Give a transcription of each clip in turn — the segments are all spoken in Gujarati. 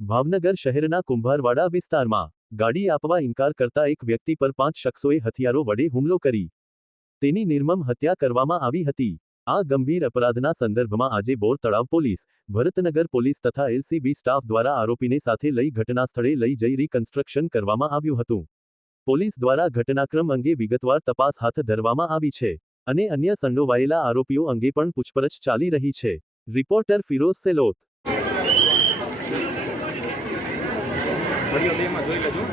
ભાવનગર શહેરના કુંભારવાડા વિસ્તારમાં ગાડી આપવા ઇનકાર કરતા એક વ્યક્તિ પર પાંચ શખ્સોએ હથિયારો વડે હુમલો કરી. તેની નિર્મમ હત્યા કરવામાં આવી હતી. આ ગંભીર અપરાધના સંદર્ભમાં આજે બોર તળાવ પોલીસ, ભરતનગર પોલીસ તથા એલસીબી સ્ટાફ દ્વારા આરોપીને સાથે લઈ ઘટનાસ્થળે લઈ જઈ રિકન્સ્ટ્રક્શન કરવામાં આવ્યું હતું. પોલીસ દ્વારા ઘટનાક્રમ અંગે વિગતવાર તપાસ હાથ ધરવામાં આવી છે અને અન્ય સંડોવાયેલા આરોપીઓ અંગે પણ પૂછપરછ ચાલી રહી છે. રિપોર્ટર ફિરોઝ સેલોત ઘડીઓ બેમાં જોઈ લેજો.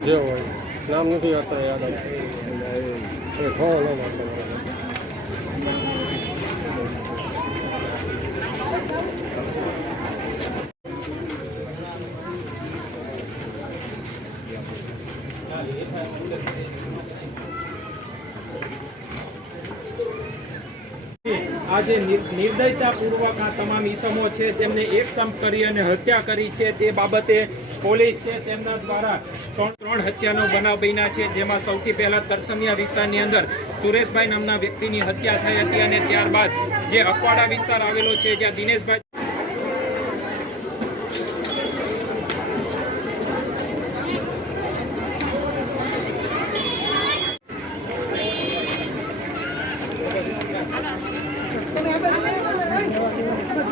જે હોય. નામ નથી અત્યારે યાદ આવતું એ ખો ન વાંચો આ જે નિર્દયતાપૂર્વક આ તમામ ઈસમો છે તેમને એક સંપ કરી અને હત્યા કરી છે. તે બાબતે પોલીસ છે તેમના દ્વારા ત્રણ ત્રણ હત્યાનો બનાવ બન્યા છે, જેમાં સૌથી પહેલાં તરસમિયા વિસ્તારની અંદર સુરેશભાઈ નામના વ્યક્તિની હત્યા થઈ હતી અને ત્યારબાદ જે અકવાડા વિસ્તાર આવેલો છે, જ્યાં દિનેશભાઈ